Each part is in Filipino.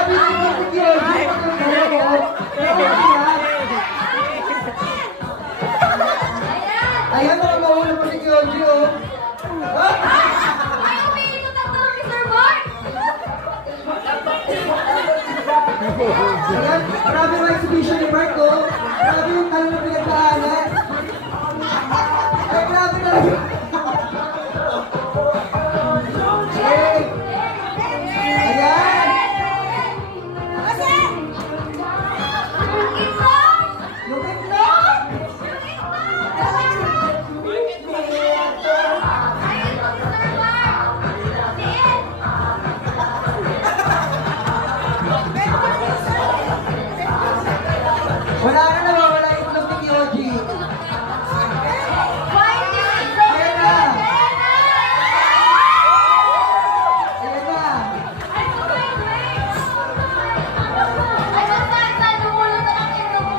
grabe naman si Kyoji. Ayan, mga mauna pa si Kyoji, oh. Ay, umiikot ang tanong ni Sir Mark! Ayan, grabe mga exhibition ni Mark, oh. Grabe yung tanong na pinagdaanan. Ay, grabe talaga. Hey! Ayan! Yung itlog! Wala na nawawala yung itlog ni Kyoji. Ayan na! Ayan na!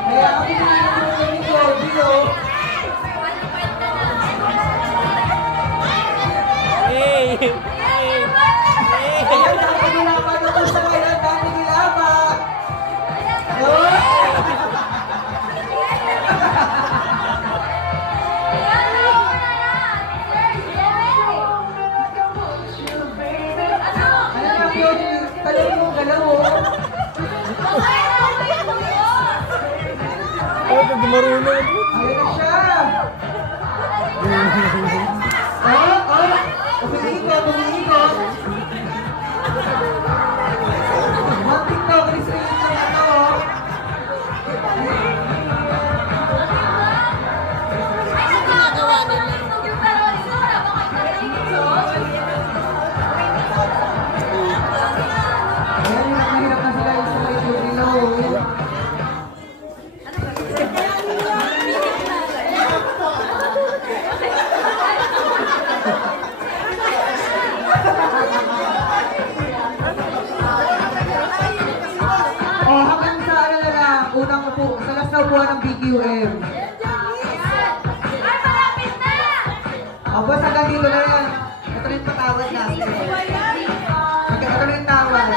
Kaya ako pinili ni Kyoji, oh. Hey! Ayan, dami nilapat ako sa kaya, dami nilapat. Oh! Ayan na, Kyoji, talong mo, galaw, oh. Oh, pag marunong. Ayan na siya. Umiikot, umiikot. Mga TikTok, screen na ito, oh. Ayan, hirap na sila yung sabay ilaw, oh. Oh, hanggang sa ano na lang, unang upo, sa last na upuan ng BQM. O, boss, hanggang dito na yan. Ito na yung patawad natin. Okay, ito na yung tawad.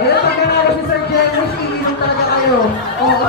Kaya pag nanalo si Sir Jenny, iinom talaga kayo. Oo.